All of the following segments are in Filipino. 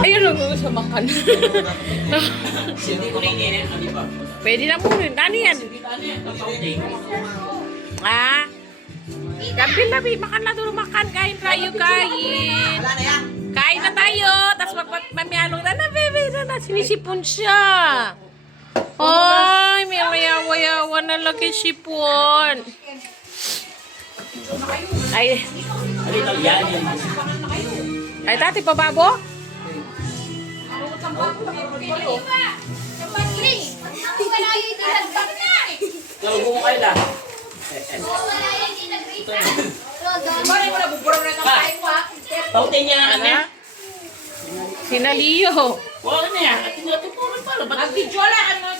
Ayun lang gusto makan. Pwede na po rin. Ano yan? Ah? Gabi makan na doon makan. Kain tayo, kain. Kain na tayo. Tapos magmamihalong na, bebe na. Sinisipon siya. Ay, may mayawa-yawa na lagi sipon. Ay. Ay, tati pa babo? Pautin niya ang kanya. Sinaliyo. Wala na yan. Tinutupuran pala.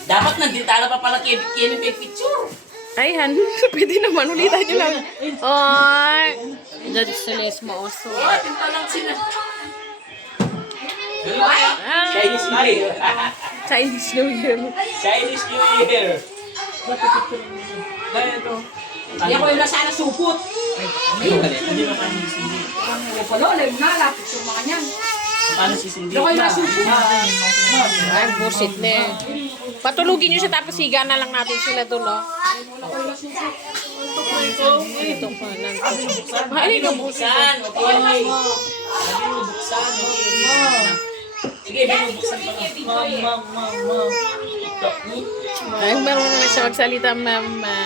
Dapat nanditala pa pala kini picture. Ay, Han. Pwede naman. Ulitan nyo lang. Ay. Jadi seles mo oso. Tinta lang sila. Chinese New Year. Chinese New Year. Chinese New Year. Kaya ito. Hindi ako yung nasa supot. Hindi na kami sisindi. Palo, live na, lapit yung mga niyan. Paano sisindi? Hindi ako yung nasa supot. Ay, bullshit na eh. Patulugin nyo siya tapos higa na lang natin sila doon, no? Ito pa lang. Ay, Bubuksan. Okay. Bubuksan. Sige, binubuksan pa lang. Ay, meron na siya magsalita, mama.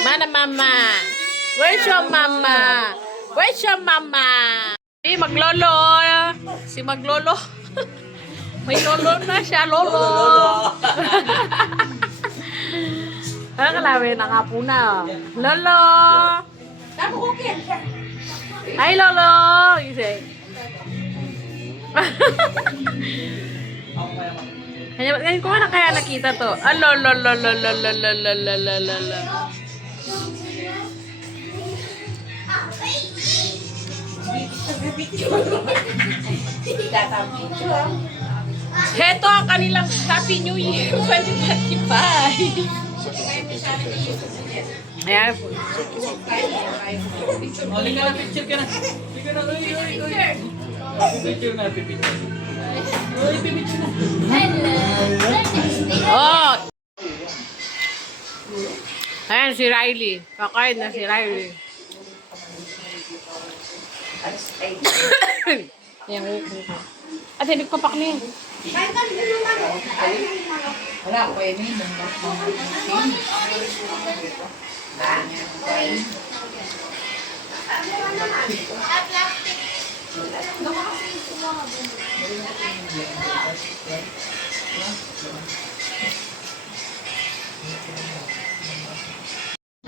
Mana, mama? Where's your mama? Where's your mama? Si Maglolo. Si Maglolo. May lolo na siya, lolo. Ano kalawin na nga po na. Lolo. Hi, lolo. You say. Ngayon ko na kaya nakita to. Ah, lolo, lolo, lolo, lolo, lolo, lolo, lolo. Heto ang kanilang Happy New Year 2025. Ayan po. Halika na, picture ka na. Halika na, uy. Picture na, pipicture. Uy, pipicture na. Oh! Ayan si Riley. Kakain na si Riley. Ayan, at hindi ko pakli. Wala ko kayo may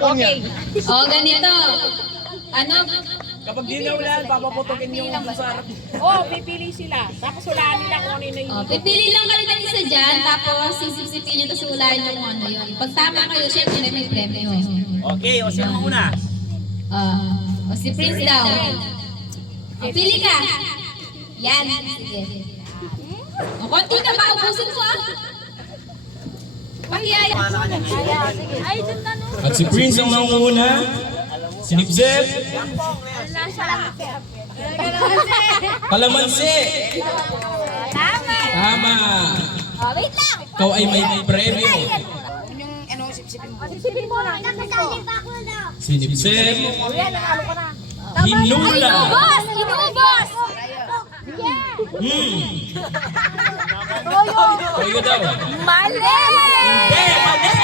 Okay. Oh, ganito. Ano? Kapag di na ulan, papaputukin yung sarap. Oh, pipili sila. Tapos hulaan nila kung ano yung Oh, pipili lang kayo ng isa dyan, tapos sisipsipin nyo, tapos ulahin nyo kung ano yun. Pag tama kayo, syempre may premyo. Okay, o sino muna? O si Prince daw. O, pili ka. Yan. Sige. O, konti na ba? Ubusin ko ah. Pakiyaya. At si Prince ang manguna, si Nipsep, Kalamansi. Tama. Wait lang. Ikaw ay may premyo. Sipin mo lang. Si Nipsep, Hinula. Inubos! Inubos! Toyo daw. Mali! Hindi, mali.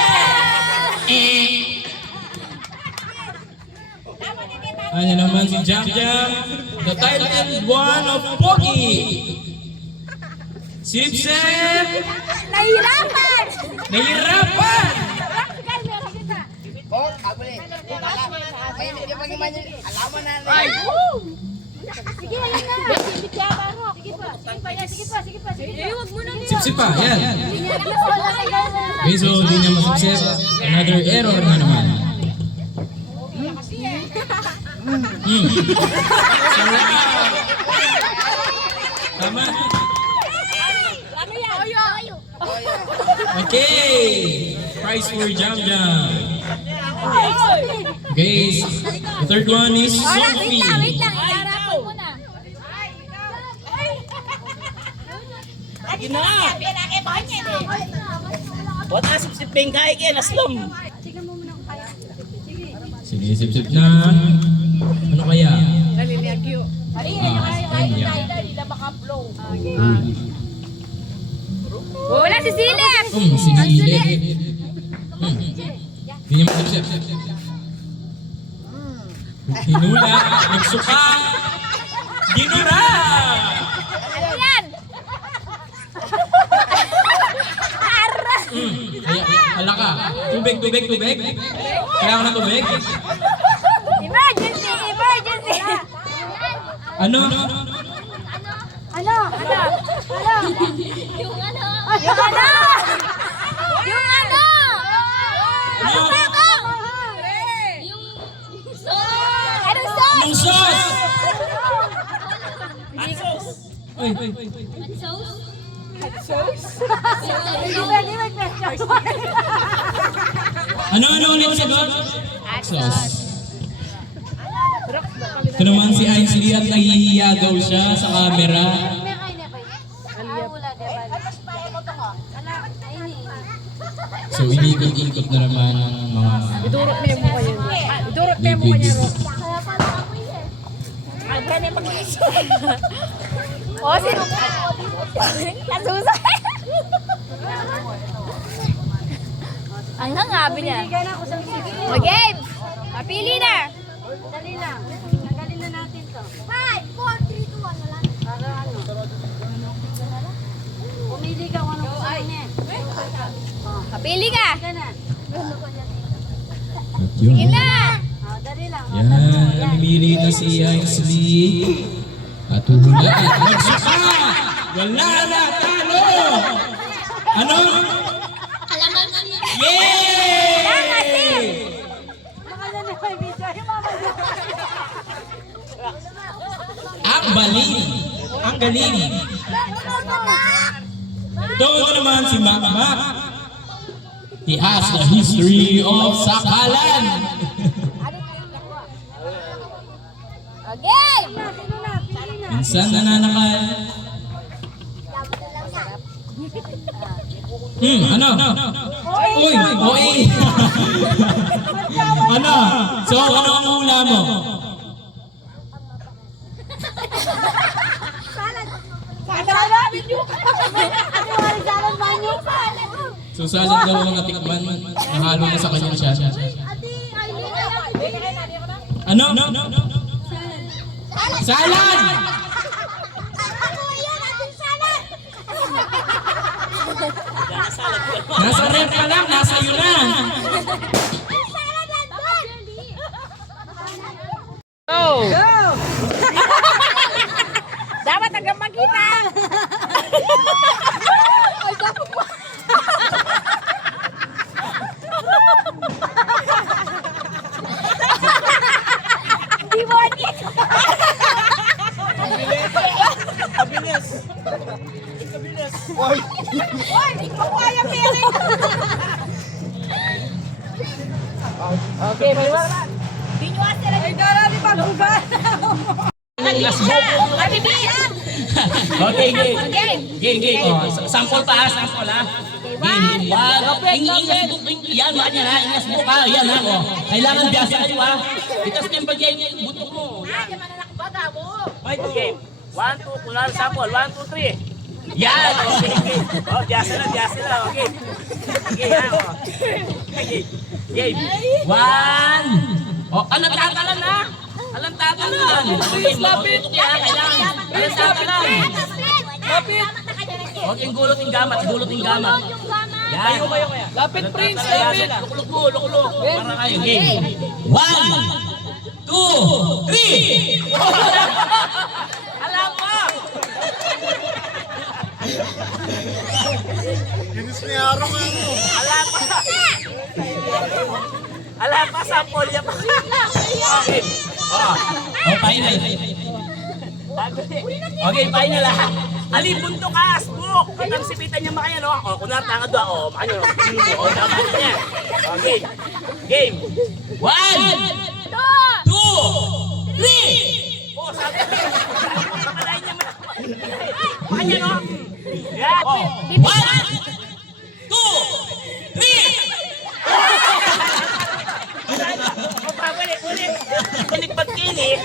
Ano naman si Jam Jam, the titled one of Pogi. Si Nipsep, Nahirapan! nahirapan. Sige, ayan na. Sige pa. Huwag mo na niyo. Sipsip pa, yan. Okay, so hindi niya masipsip. Another error na naman. Tama. Ano yan? Oyo. Okay. Prize for Jam Jam. Okay, the third one is Sophie. Wait lang. Iharapin mo na. Wala si Pengkay kaya naslom. Sige, sip-sip na. Ano kaya? Naliliagyo. Kanya. Wala si Silip! Sinilip. Hindi niya mag-sip. Hinula. Nagsuka. Ginura. Ano yan? Ala ka. Tubig. Kailangan ng tubig? Emergency! Emergency! Ano? Ano? Ano? Yung ano? Yung ano? Yung ano? Ano pa ako? Yung sauce! Anong sauce? Yung sauce! Ay. Ano ulit sa God? Sauce. Ito naman si Ainsley at nahihiya daw siya sa camera. So inikot-ikot na naman ang mga Idurot mo yung mukha niya. Idurot mo yung mukha niya, Ro. O, sino? Kasusay! Ang hangabi niya. Mag-game! Mapili na! Dali lang. Tanggalin na natin to. 5, 4, 3, 2, 1. Wala na. Para ano? Pumili ka kung anong gusto mo niya. Mapili ka! Ka na. at yun. Sige na! Dali lang. Yan, namimili na si Ainsley. At hula at magsuka! Wala na, talo! Ano? Alaman na niya. Yay! Makala na may video. Yung mama niya. Ang galing! Ang galing! Ito naman si Mama Mac. He has the history of sakalan. Okay! Sino na? Pili na. Minsan nananakal. Ano? Uy! Uy! Ano? So, ano ang hula mo? So, salad daw ang natikman. Nahalo na sa kanyang siya. Ano? Salad! Nasa ref pa lang, nasa iyo na. Go! Dapat hanggang magkita! Di mo anik! Okay, baliwala. Okay, game. Oh, sample pa, sample ha. Game. Yan, mga yan ha. Ingas mo ka. Yan ha. Oh. Kailangan biyasa kayo ha. Itas na yung bagay yung butok mo. Okay. 1, 2, kunwari sample. 1, 2, 3. Yan. Okay. Oh, biyasa na. Okay. Okay, ha. Oh. Okay. Game. 1. Oh, alam tatalan ha. Alam tatalan. Okay, matututok yan. Kailangan. Alam tatalan. Okay, gulot yung gamat. Yan. Lapit, Prince. Lapit. Lukulok. Para kayo. Game. 1, 2, 3. Alam mo. Alam pa, sample niya pa. Okay. Oh, final. Okay, final ha. Ali, bunto ka, smoke. Kitang sipitan niya makanya, no? O, kunwari tangad ba? O, makanya, no? O, tangad niya. Okay. Game. 1, 2, 3. O, sabi. Makalain niya. Makanya, no? Yeah. Oh. 1, 2, 3. Kunig pagkili,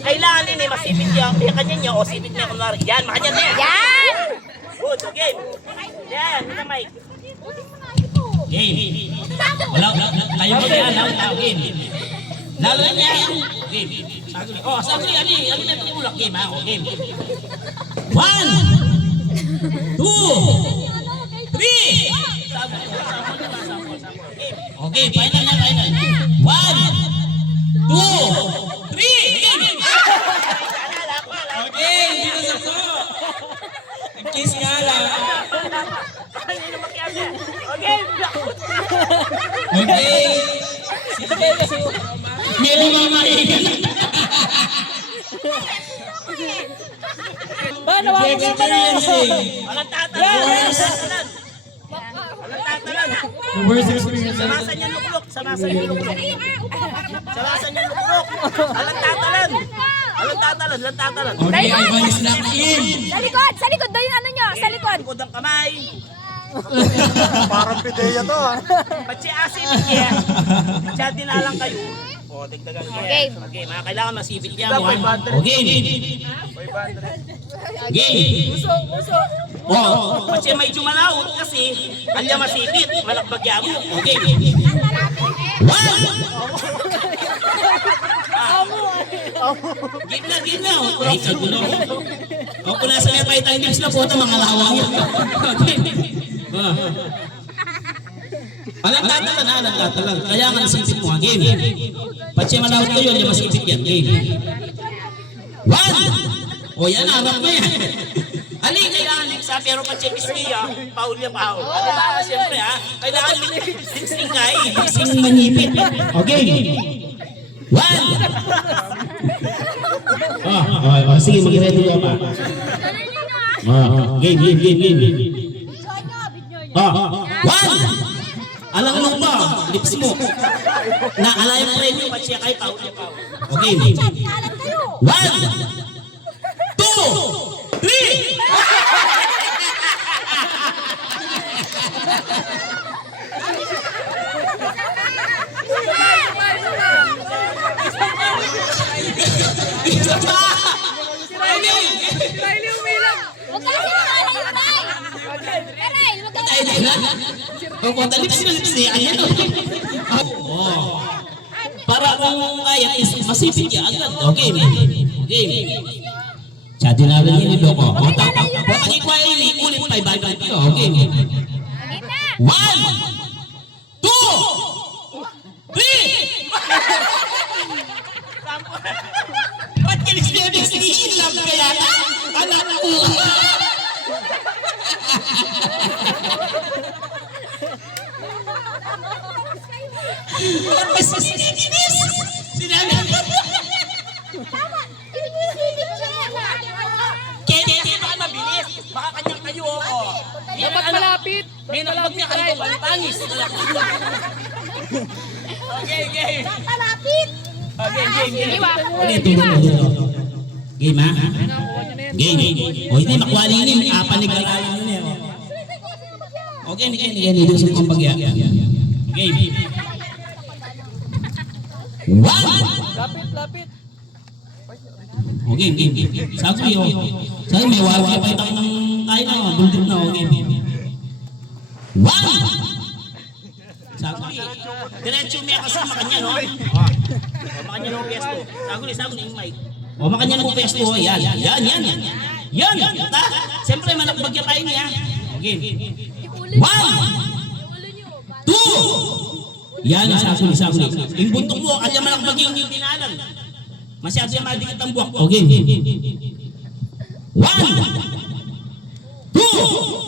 kailangan din masipit niya. Kaya kanya niya, o sipit niya kunwari. Yan, makanya na yan. Yan! Good, okay. Yan, ito Mike. Game. Wala, kayo mo yan. Game. Lalo na yan. Game. Sagli, ali na tinulak game ha. Game. 1, 2, 3. Okay, final na, final. 1, 2, 3. Game. Okay, hindi na sa to. Kiss nga lang. Okay. Okay. May lumamaigan. Experience eh. Walang tatalan. Walang tatalan. The worst experience. Samasan niya luklok. Samasan niya luklok. Samasan niya luklok. Walang tatalan. Walang tatalan. Walang tatalan. Okay, Ivan is locked in. Sa likod daw yung ano nyo, sa likod. Likod ang kamay. Parang pideya to ah. Pati asipit niya. Chat din na lang kayo. O, dagdagan niya. Okay. Okay, mga kailangan masipit niya. Okay. Game. Oh. Pati may jumalaot kasi kanya masipit. Malakbagya mo. Okay. 1. Game na. Ay, kagulo. O, kung nasa may pay tayo news na po, ito mga lawang yun. Okay. Alang tatalan. Kaya nga nasipit mo, game. Pati malawat ko yun, yung masipit yan, game. 1. O, yan, harap mo yan. Ali, kailangan liksa pero pati pisngiya, paul niya paul. Ano ba? Siyempre ha, kailangan liksing ka eh. Sing manipit. Okay. 1. Sige, mag-ready ka pa. Game. 1. Alang nung ba? Lips mo. Ala yung premyo, pati siya kay paul niya paul. Okay. 1, 2, 3. Isa pa! Huwag ka kasi nakalayo tayo. Aray, huwag ka Tayo na. O, punta lips niya. Ayan o. Oh. Para kung kaya is masipit niya agad. Okay. Chati na lang yung niloko. O, pag-ikwaya yung ulit 500 yun. Okay. 1, 2, 3. Ba't kinis-kinis lang kaya? Alam ko. Ba't kinis? Sinabi ko. Kaya baka mabilis, baka kanyang kayo o. Dapat malapit. May nakapag niya kayo, pangis. Okay. Malapit. Okay, game. Ulit. Game ha? Game. O hindi, makwalinin. Apanigalaan yun eh. Okay, dito sa kong pagya. Game. 1. Lapit. Okay, game. Sabi yun. Sabi may wifi pa itang tayo na. Buldog na. Okay. 1. Sabi. Diretso may kasama kanya, no? Makanya no pesto. Saguli yung mic. O makanya ng pesto. Yan. Ta? Siyempre manakbagya tayo niya. Okay. 1, 2. Yan, saguli. Yung buntok mo, kanya manakbagya yung dinalan. Masyado yung madikit ang buwak. Okay. 1, 2.